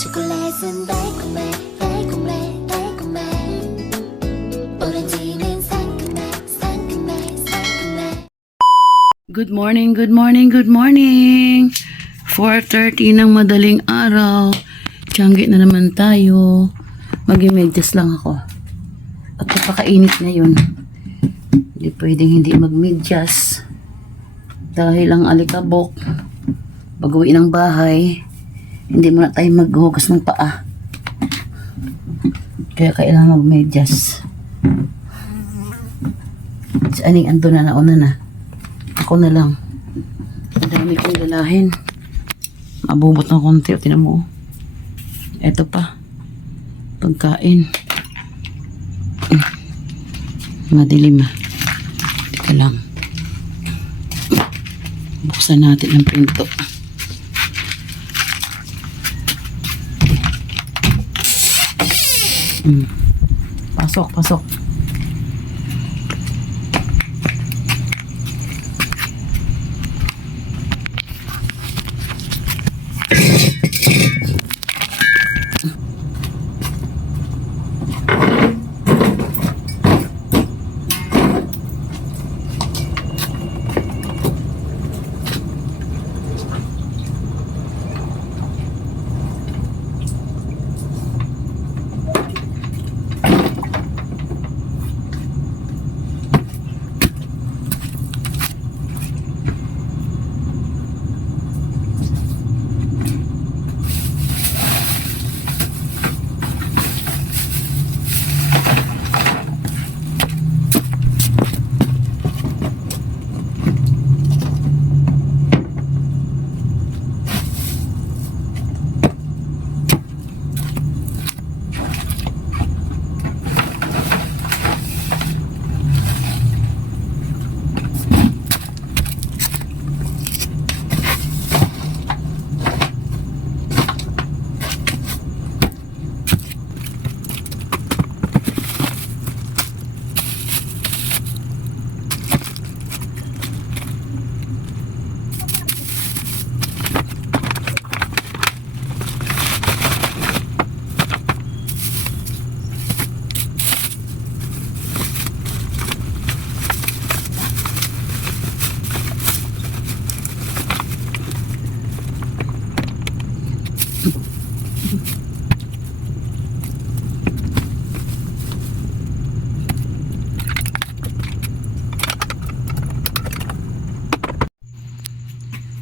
초콜릿은 달콤해 달콤해 달콤해 오렌지는 상큼해 상큼해 상큼해. Good morning, good morning, good morning. 4:30 ng madaling araw. Tiyanggi na naman tayo. Mag-medyas lang ako. At napakainit ngayon. Hindi pwedeng hindi mag-medyas. Dahil ang alikabok, pag-uwi ng bahay, hindi muna tayo maghugas ng paa. Kaya kailangan mag-medyas. Si Aning ando na nauna na. Ako na lang. Madami kong lalahin. Mabubot ng konti. O, tinan mo. Eto pa. Pagkain. Madilim ah. Teka lang. Buksan natin ang pinto. Pasok, pasok.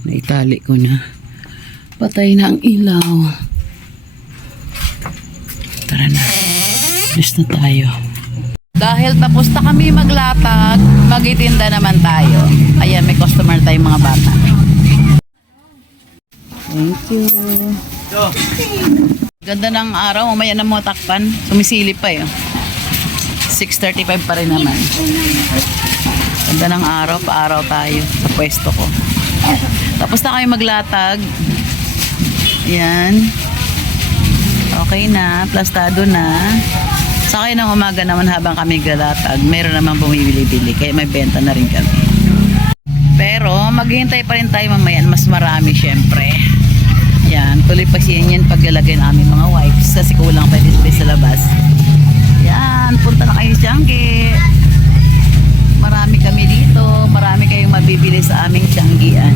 Naitali ko na. Patay na ang ilaw. Tara na. Alis na tayo. Dahil tapos na kami maglatag, magitinda naman tayo. Ayan, may customer tayong mga bata. Thank you. Ganda ng araw. Mamaya na mo takpan. Sumisilip pa yun. 6:35 pa rin naman. Ganda ng araw. Paaraw tayo sa pwesto ko. Tapos na kayo maglatag. Ayan. Okay na. Plastado na. Sa kayo ng umaga naman habang kami galatag, meron naman bumibili-bili. Kaya may benta na rin kami. Pero maghihintay pa rin tayo mamaya. Mas marami syempre. Yan. Tuloy pa siya yan paglalagay ng aming mga wipes. Kasi kulang pa yung space sa labas. Yan. Punta na kayo Tiangge. Marami kami dito. Marami kayong mabibili sa aming Tianggian.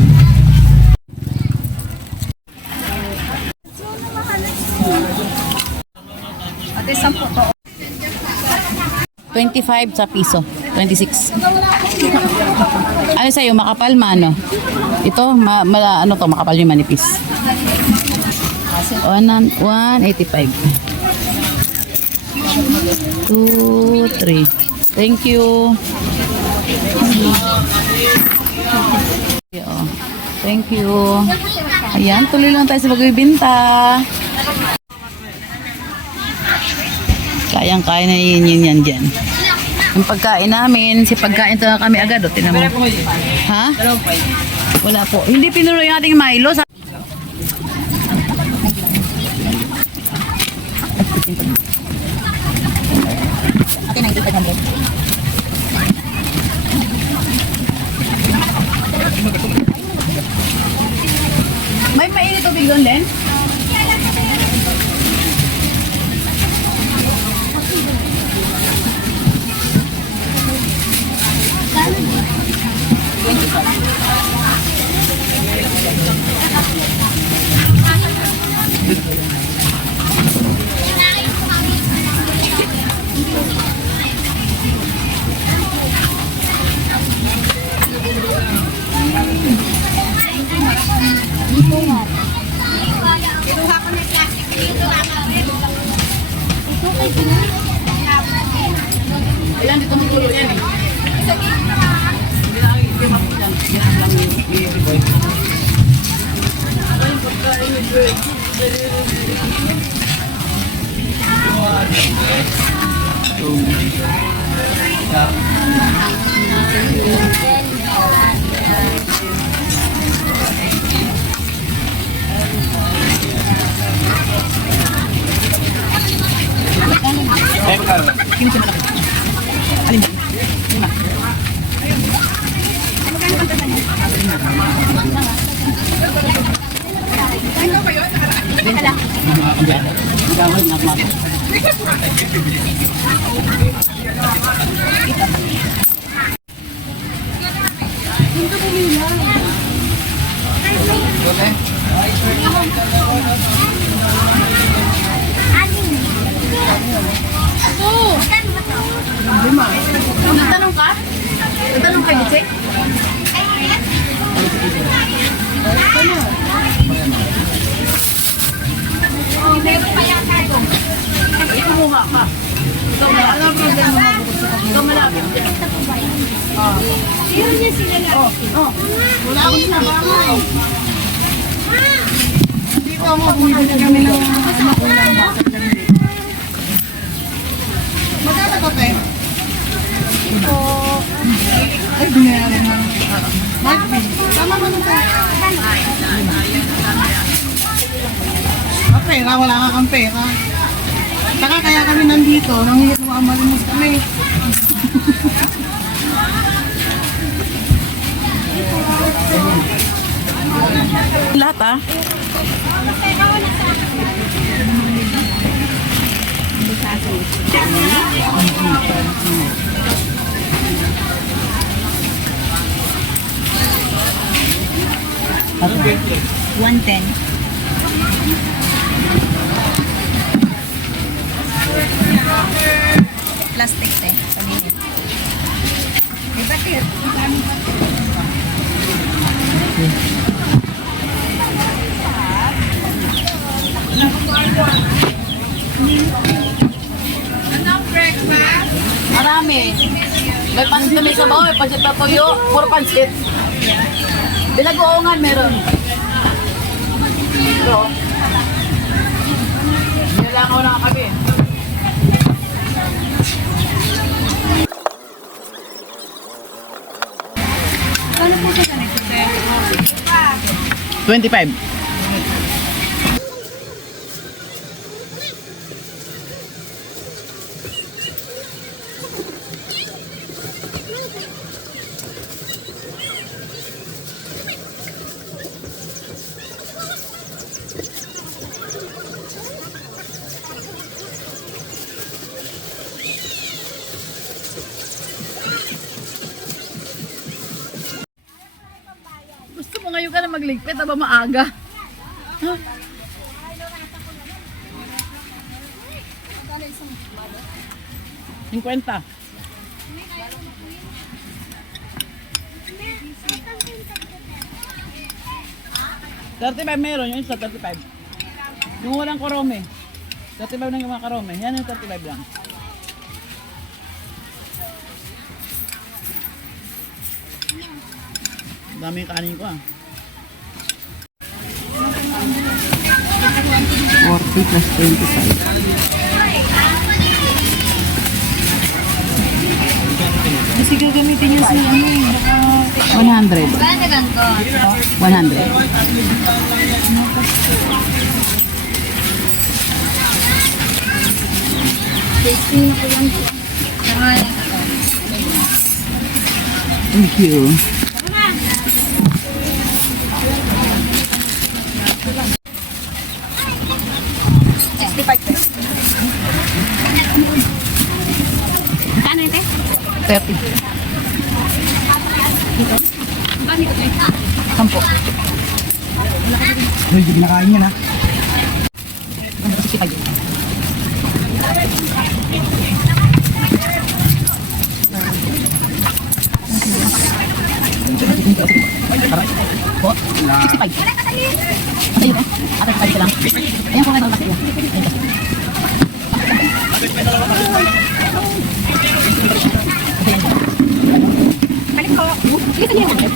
Ate, 10 to. 25 sa piso. 26. Ano sa'yo? Makapal mano? Ito, ano to? Makapal yung manipis. 185. 2, 3. Thank you. Thank you. Ayan, tuloy lang tayo sa pagbibinta. Kayang-kaya na yan dyan. Yung pagkain namin, si pagkain to kami agad. O, tinan mo. Ha? Wala po. Hindi pinulo yung ating Milo. Ate, 9,500. May mainit tubig doon din? Nagtanong ka? Nagtanong kayo, Jake? Meron pa yata ito. Kumuha ka. Ikaw na. Ano ang problema mo bukod sa kapatid? Ikaw malapit dyan. Meron niya sila lang. Wala akong sinabama eh. Dito mo, bumibili kami ng makulang ba? Magkano to, te? Ito. Ay, binayaran mo. Marvin, tama mo nito. Pera, wala ka kang pera. Saka kaya kami nandito, nangihit mo ang malimos kami. Lahat ah. Okay. 110. Plastic eh. Pamilya. May batir. Marami. May pansit na may sabaw, may pansit na tuyo, puro pansit. Pinag-uungan meron. Ito. Nilangaw na kami. Kano po siya ganito, sir? 25. Gusto mo ngayon ka na magligpit, aba maaga. Huh? $50. $35 meron, yung isa 35. Yung walang karome. 35 lang yung mga karome. Yan yung 35 lang. Dami yung kanin ko ah. 40 plus 25. Kasi gagamitin niya sa ano eh. Baka... 100. Gano'n ganito? 100. Tasting na ko lang siya. Saka Thank you. Kano ito? 30. Kano ito? 10. Uy, hindi kinakain yan ha. 65. Po? 65. Masaya ba? Atas pa lang. Ayan po nga masaya. Ayan po. Balik ko. Isa niya yan.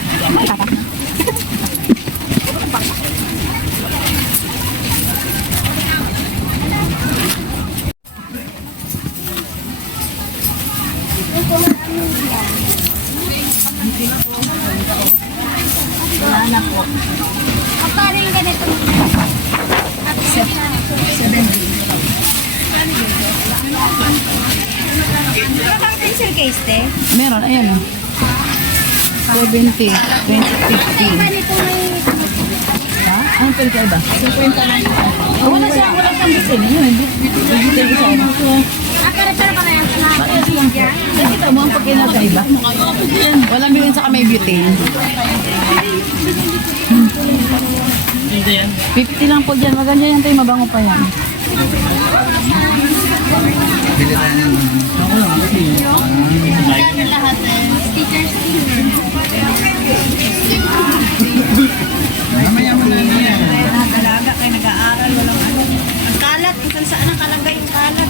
na po. Kapag yung ganito. 70. Wala kang pencil case, te? Meron, ayan oh. 70, 20, 50. Ganito may... Ha? Anong pinakaiba? 50 lang. Wala siyang bitin. Yun, bitin ko siya. Pero parehas na. Nakita mo ang pagkinakaiba? Walang bilhin sa may butane. 50 lang po dyan. Maganda yan tayo. Mabango pa yan. Lahat eh. Stickers. Mamaya mo na yan. Nag-alaga kayo nag-aaral. Walang ano. Ang kalat. Kung saan nakalagay yung kalat.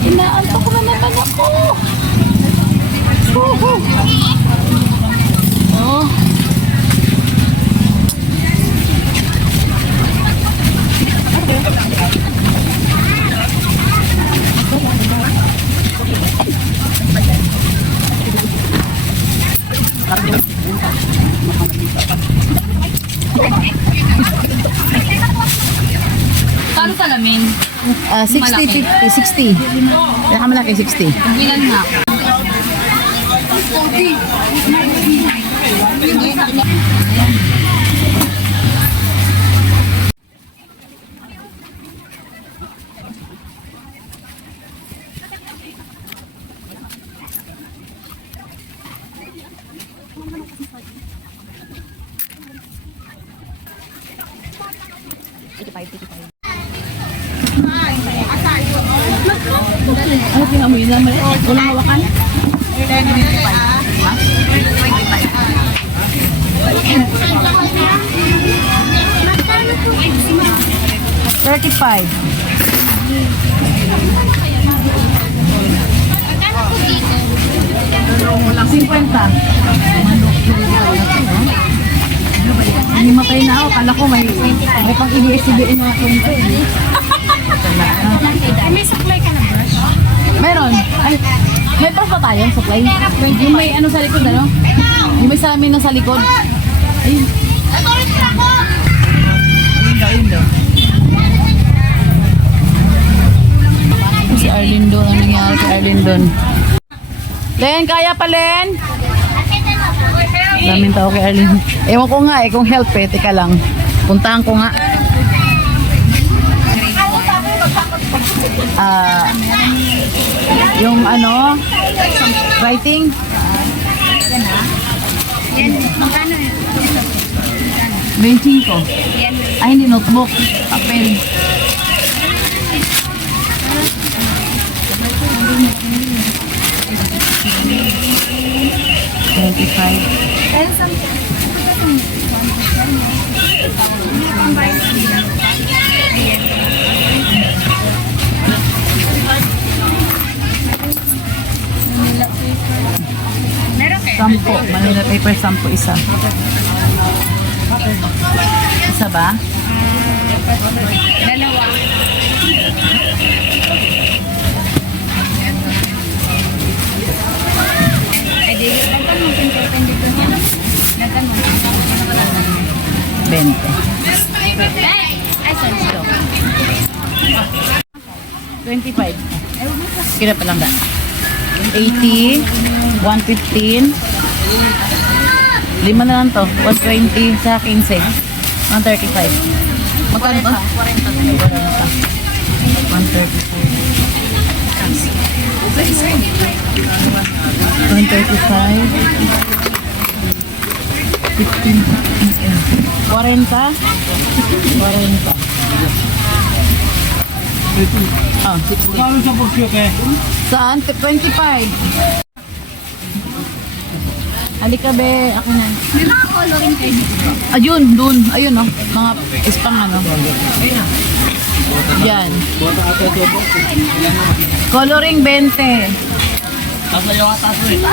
Inaantok na naman ako. Oh. Kano salamin? 60, 50, 60. Kaya malaki, 60. Bilan nga. Ano pinamuyin naman? Walang hawakan? Ha? 35. Walang 50. Hindi matay na ako. Kala ko may pang i-SBN na akong ito. May supply ka na brush? Meron. Ay, may brush pa tayo, supply? Yung may ano sa likod, ano? Yung may salamin na sa likod. Ayun. Ayun daw. Si Arlene doon. Ano nangyari kay Arlene doon? Len, kaya pa, Len? Daming tao kay Arlene. Ewan ko nga kung help teka lang. Puntahan ko nga. Yung ano, writing. Yan. Magkano yun? 25. Ay, hindi notebook. Papel. Meron kayo? 10. Manila paper 10 isa. Isa ba? Dalawa. Ay, di ko lang mong pintutan dito niya. Nagkan mo. 20. Ay, sorry. 25. Kira pa lang ba? 80, 115. Lima na lang to. 120 sa 15. 135. Magkano ba? 135. 15. 40. 40. Oh, 60. Kano sa pag-shoot eh? Saan? 25. Halika be, ako na. May mga coloring kayo dito. Ayun, dun. Ayun oh. Mga ispang ano. Yan. Coloring 20. Tapos na yung atas eh.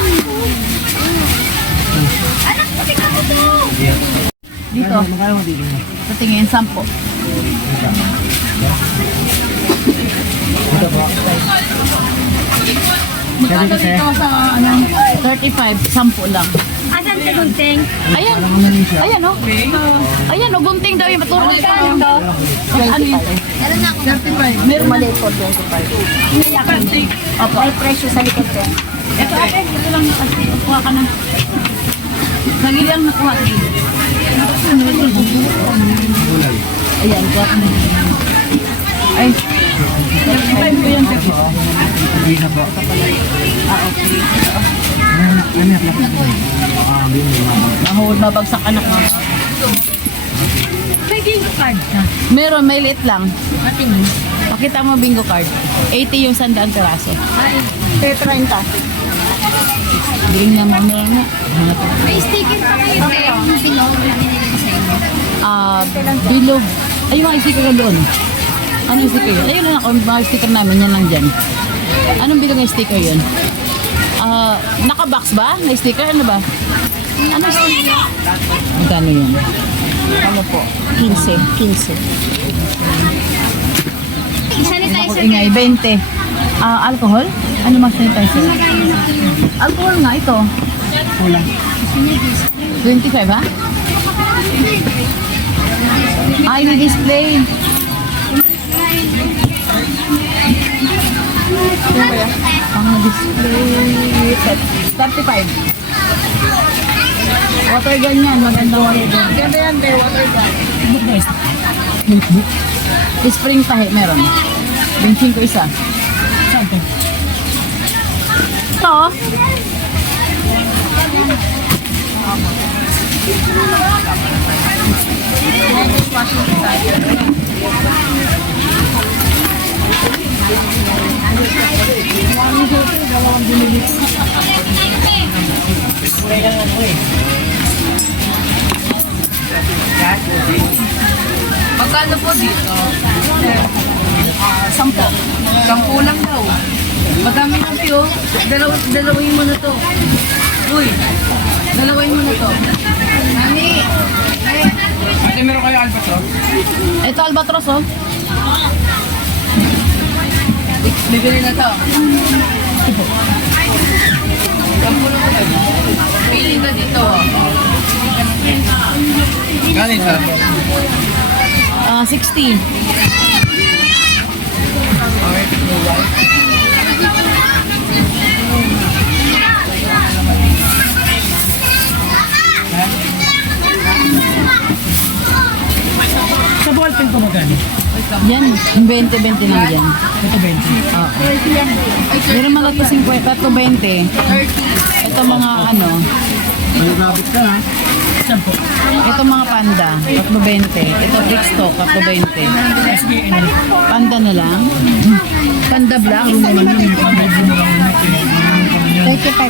Anak, kasi ka mo to! Dito. Magkano mo dito? Patingin, 10. Magkano dito sa ano? 35, 10 lang. Asan si Gunting? Ayan. Ayan oh. Ayan oh, gunting daw yung maturo ka. Ano yun? Ano na ako? 35. Meron mali po 25. Opo. May presyo sa likod ko. Ito ate, ito lang. Kuha ka na. Nagili ang nakuha. Ayan, kuha ka na. Ay. 35 ko yan. Hindi na po. Ah, okay. Ano yung klase ko? Bini na. Mahul, mabagsak anak mo. May bingo card ka. Meron, may liit lang. Matingin. Pakita mo bingo card. 80 yung 100 peraso. Ay, 30. Green naman na nga. May sticker pa kayo. Okay. Yung bilog na binili ko sa inyo. Bilog. Ay, yung mga sticker ka doon. Anong sticker yun? Ayun na ako, mga sticker namin, yan lang dyan. Anong bilog na sticker yun? Naka-box ba? Na sticker? Ano ba? Ano sticker? Magkano yun? Ano po? 15. Sanitizer Ingay, 20. Alcohol? Ano mas sanitizer? Alcohol nga, ito. Kulang. 25 ha? Ay, display. Ang display. 35. Water gun yan. Magandang water gun. Ganda yan, be. Water gun. Spring tahi, meron. 25 ko isa. Saan to? Ito. Magkano po dito? 10. 10 lang daw. Madami na siyo. Dalawin mo na to. Uy, dalawin mo na to. Mami, Ate, meron kayo albatros? Ito albatros oh. bibili na to. 10 lang ko. Pili ka dito. Galing sa? 60. Sa ballpen ko magkano? Yan, 20 lang yan. Ito 20. Oo. Meron mga to 50, to 20. Ito mga ano, May rabbit ka ha? Saan po? ito mga panda, 20. Ito Brickstock, 20. Sige, ano? Panda na lang. Panda black. 35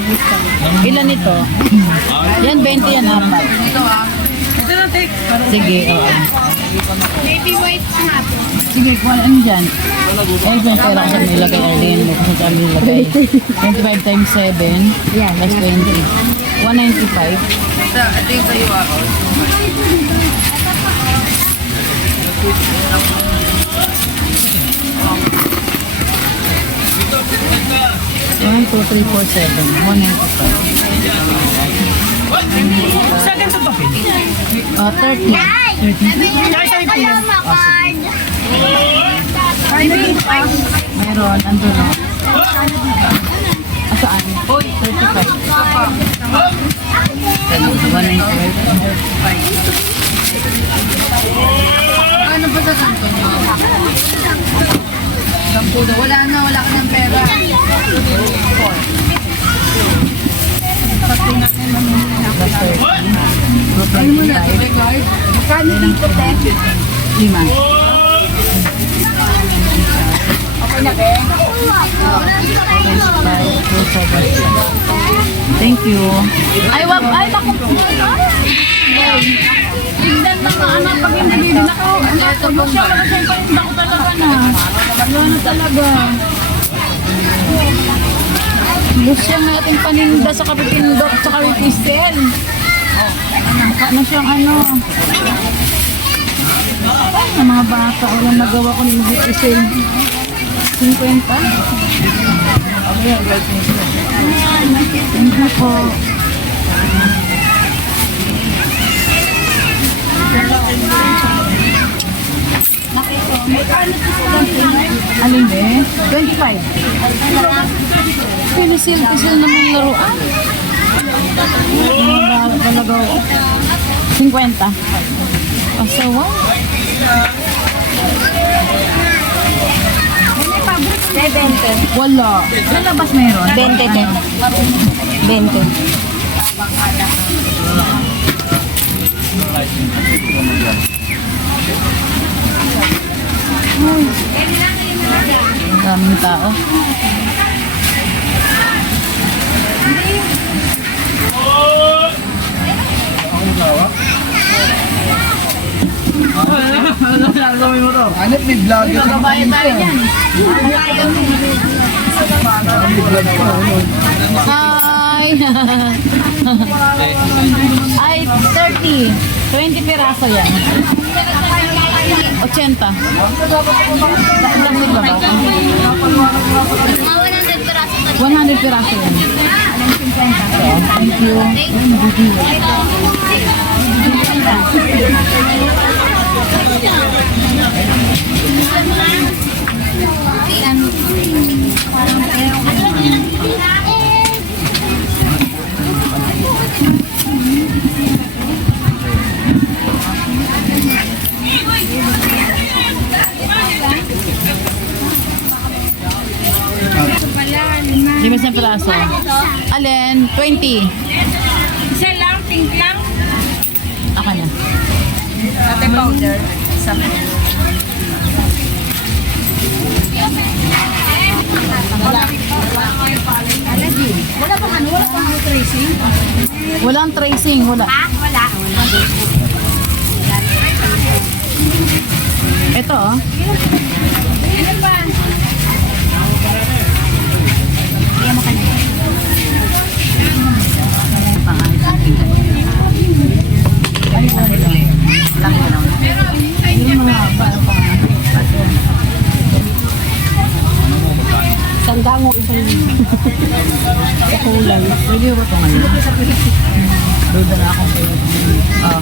gusto. Ilan ito? Yan, 20 yan, apat. Ito ah. Ito na, take. Sige, oo. Baby white nga po. Sige, kung ano dyan. Eh, yung pera ko sa nilagay. Alin mo kung saan nilagay. 25 times 7. Yan, plus 20. 195. Ito yung sa'yo ah. 1, 2, 3, 4, 7. 195. Sa akin sa papel? 30. Paloma card. Meron, ando na. Saan? 35. 195. Ano ba sa kanto mo? 10 daw. Wala na, wala ka ng pera. Plus 30. Ano mo na, card? Magkano Lima. Okay na, be? Thank you. Ay, wag. Ay, naku. Tignan lang na anak pag hindi bibili na ko. Ito po siya. Wala siya yung palinda ko talaga na. Wala na talaga. Gusto yung ating paninda sa kapitindot sa kapipisel. Mukha na siyang ano. Ay, ang mga bata. Walang nagawa ko ng kapipisel. 50. Thank you po. Alin ba? 25. Pinisil-pisil naman laruan. Balagaw. 50. Pasawa. 20. Wala. Sa labas meron? 20 din. 20. Ang daming tao. Hanap may vlogger. Babayad tayo dyan. Hi! Ay, 30. 20 piraso yan. 80. Ilang ba ba? 100 piraso yan. Thank you. Lima sa piraso. Alin? 20. Isa lang, pink lang. Ako na. Ate powder. Wala pang ano? Wala pang tracing? Walang tracing. Wala. Wala. Ito oh. Ano ba? Sanggango isang kulay. Pwede ba ito ngayon? Duda na akong pwede. Oh.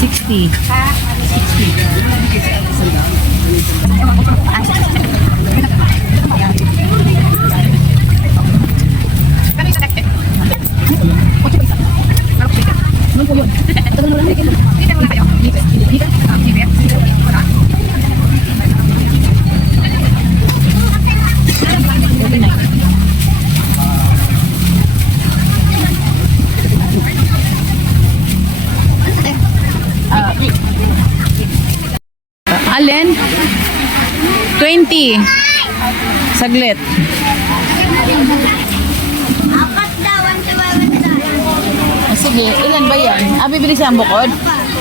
60. Alin? 20. Saglit. Apat daw ang tumawanda. Sige, ilan ba yan? Bibili siyang bukod?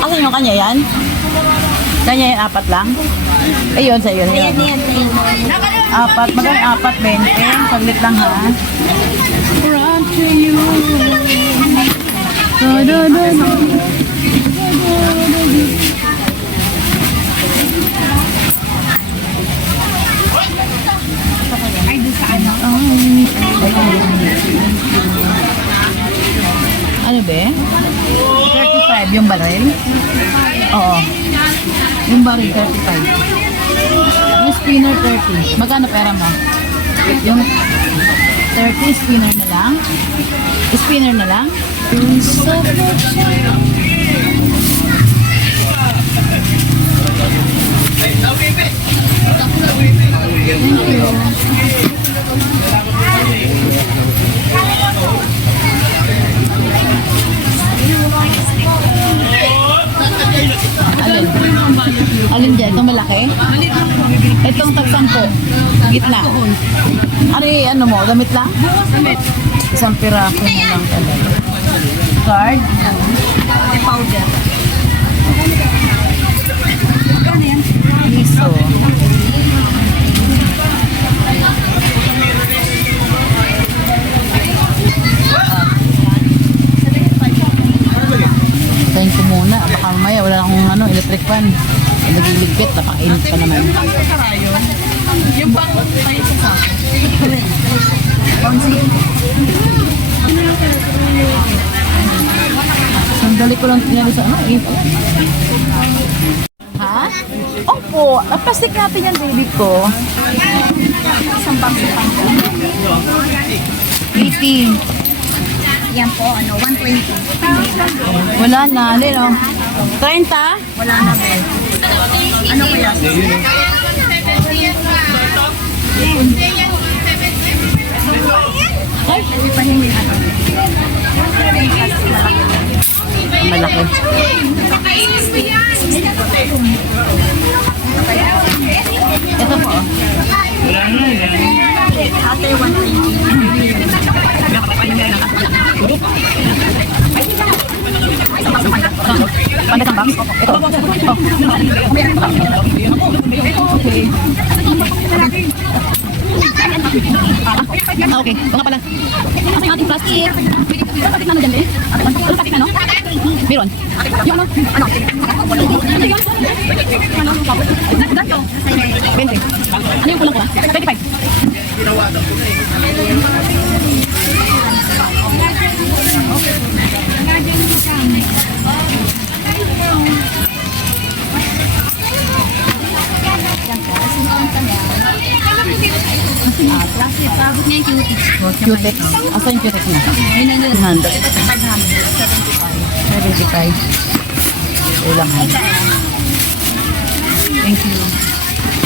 Asan yung kanya yan? Kanya yan, apat lang? Ayun, sa iyo. Ayan. Apat, magkano apat, 20. Saglit lang ha. Run to you. Ano be? 35 yung baril? Oo. Yung baril 35. Yung spinner 30. Magkano pera mo? Yung 30 spinner na lang? Spinner na lang? Thank you. malaki? Itong tag-10. Gitna. Ano mo? Damit lang? Damit. Isang piraso mo lang talaga. Card? Powder. Piso. Tayin ko muna. Baka mamaya wala akong electric fan. Nagiligpit. Napakainit pa naman. Ang karayon. Yung bang tayo sa Sandali ko lang tinali sa Ha? Opo. Plastic natin yan, baby ko. Isang box pa. 80. Yan po, 120. Wala na. Lino. 30? Wala na, be. Ano kaya? Ay, Pahingi ano? malaki. Ito po. Ate, 120. Pandit ang box? Ito. Okay. Ito nga pala. Asa yung ating plastic? Ano plastic na dyan eh? Ano plastic na no? Meron. Yung ano? Ano? Ano yun? Ano? 20. Ano yung kulang ko? 25. Plastic, sabot niya yung cutie. Cutex. Asa yung cutex niya? 100. 75. Ilang ha? Thank you.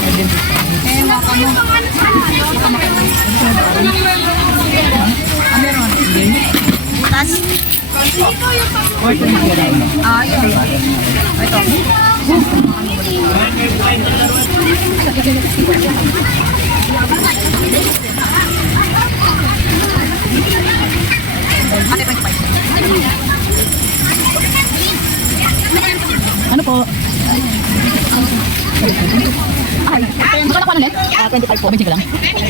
75. Eh, waka mo. Meron. Butas. Ah, yun. Ito. Ano po? Ay, magkano ko ano ulit? 25 po. Benching ka lang?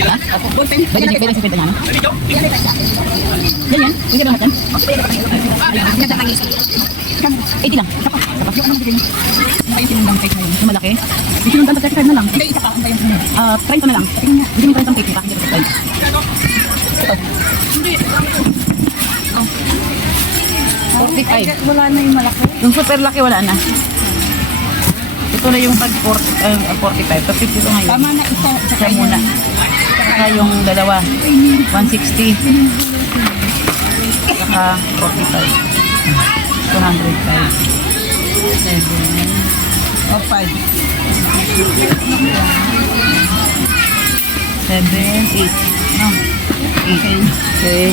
Ha? Benching 50 na ano? Yan yan? Hindi ba natin? 80 lang. Sapa. Yung ano magiging? Yung sinundang cake na yun. Yung malaki? Yung sinundang 35 na lang. Hindi, isa pa. 30 na lang. Hindi mo 30 cake pa. Hindi ko 30. Ito. Oh. 45. Wala na yung malaki. Yung super laki wala na. Ito na yung tag 45. Tapos ito ngayon. Tama na ito. Siya muna. Saka yung dalawa. 160. Saka 45. 205. 7. O, 5. 7, 8. No. 8. Okay.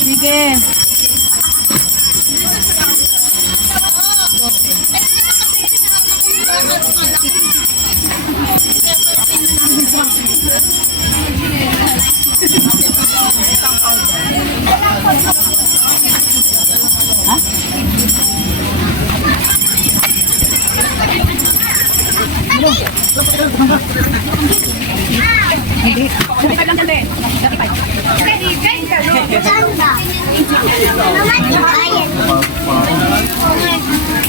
Sige.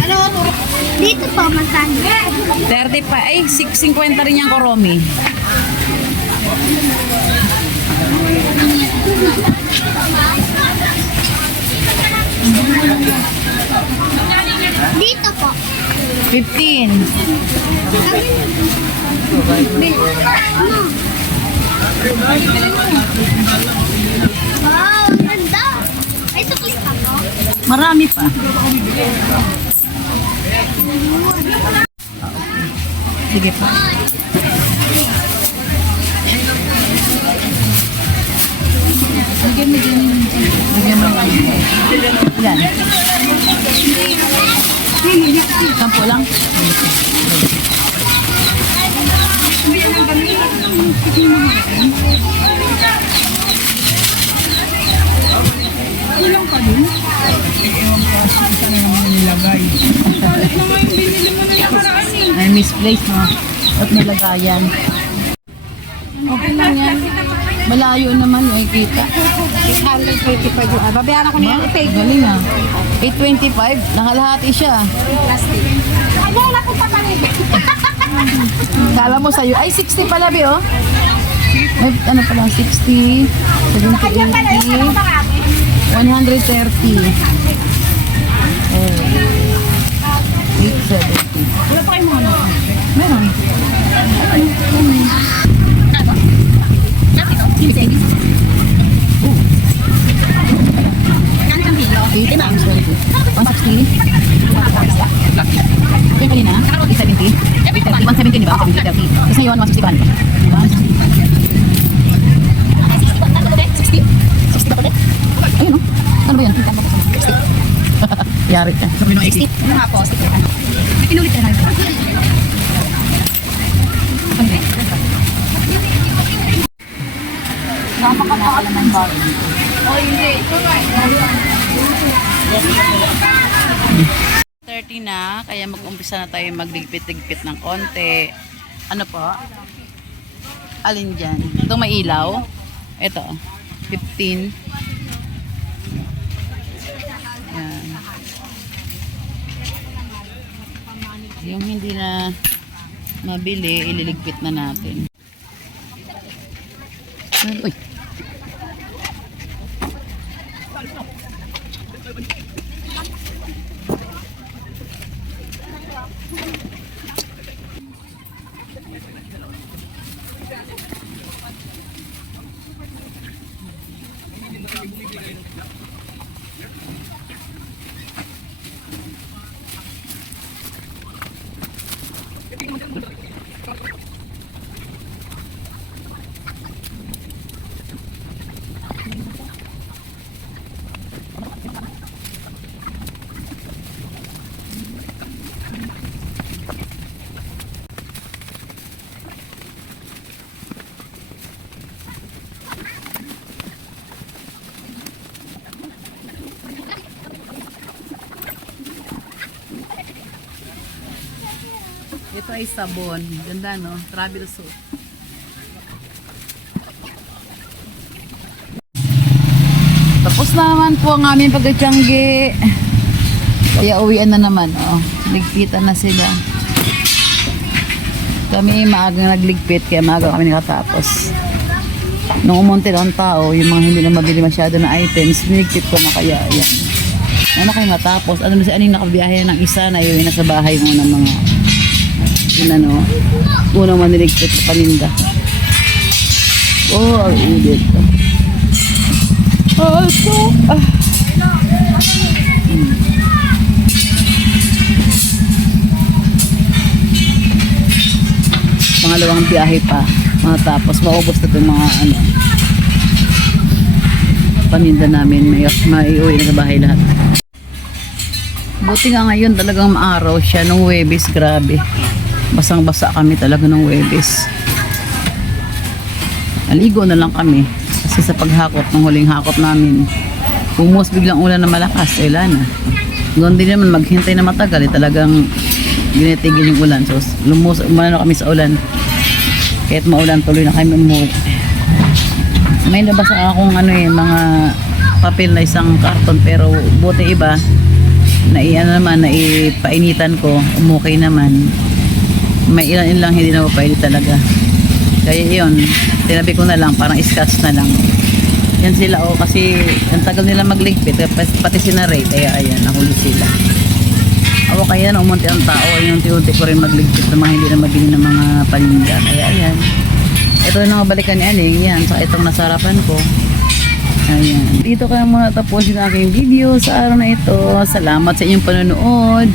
Ano? Dito po, magkano? 35. Ay, 650 rin yung koromi. Dito po. 15. Wow, ganda. Ay, suklis ako. Marami pa. Sige po. Bigyan mo lang. Yan. Sampo lang. Ay, misplaced mo. At nalagayan. Okay lang yan. Malayo naman, makikita. 825 yung babayaran ko na yan. I-pay. Galing ah. 825, nakalahati siya. Ano, wala ko pa kami. Kala mo sa'yo, ay 60 pala, Be, oh. May, ano pala, 60, 70, 80, 130. Oh. 870. Wala pa kayong mga ano. Meron. Eight times 20. 160. Kaya kanina, 870. 170, di ba? 170, 30. Kasi ngayon, 160 ba? 60? 60 ba ulit? Ayun, no? Ano ba yun? 60. Yari ka. 60. Ano nga po? Pinulit na lang. Napakataal ng bar. Oh, hindi. 30 na, kaya mag-umpisa na tayo magligpit-ligpit ng konti. Ano po? Alin dyan? Ito may ilaw. Ito, 15. Yan. Yung hindi na mabili, ililigpit na natin. Uy! Ito ay sabon. Ganda, no? Travel soap. Tapos na naman po ang aming pagkatiyanggi. Kaya uwian na naman, oh. Ligpitan na sila. Kami maagang nagligpit, kaya maaga kami nakatapos. Nung umunti ang tao, yung mga hindi na mabili masyado na items, niligpit ko na kaya yan. Ano kayo matapos? Ano na si Aning nakabiyahe ng isa na yun nasa bahay mo ng mga yun ano, unang maniligpit sa paninda. Oh, ang init. Oh, ito. Pangalawang biyahe pa. Matapos, maubos na itong mga ano, paninda namin. May uwi na sa bahay lahat. Buti nga ngayon talagang maaraw siya. Nung Huwebes, grabe. Basang-basa kami talaga ng Huwebes. Aligo na lang kami. Kasi sa paghakot, ng huling hakot namin, bumuhos biglang ulan na malakas. Wala na. Ganoon din naman, maghintay na matagal. Talagang ginitigil yung ulan. So, umano kami sa ulan. Kahit maulan, tuloy na kami umuwi. May nabasa akong ano mga papel na isang karton. Pero buti iba, naipainitan ko. Umukay naman. May ilan lang hindi na pwede talaga. Kaya yun, tinabi ko na lang, parang scotch na lang. Yan sila kasi ang tagal nila magligpit, pati sinaray, kaya ayan, nahuli sila. Ako kaya umunti ang tao, yung unti-unti ko rin magligpit ng mga hindi na mabili ng mga paninda. Kaya ayan, ito na balikan ni Aning, yan, sa itong nasarapan ko. Ayan, dito kaya muna tapusin ang aking video sa araw na ito. Salamat sa inyong panonood.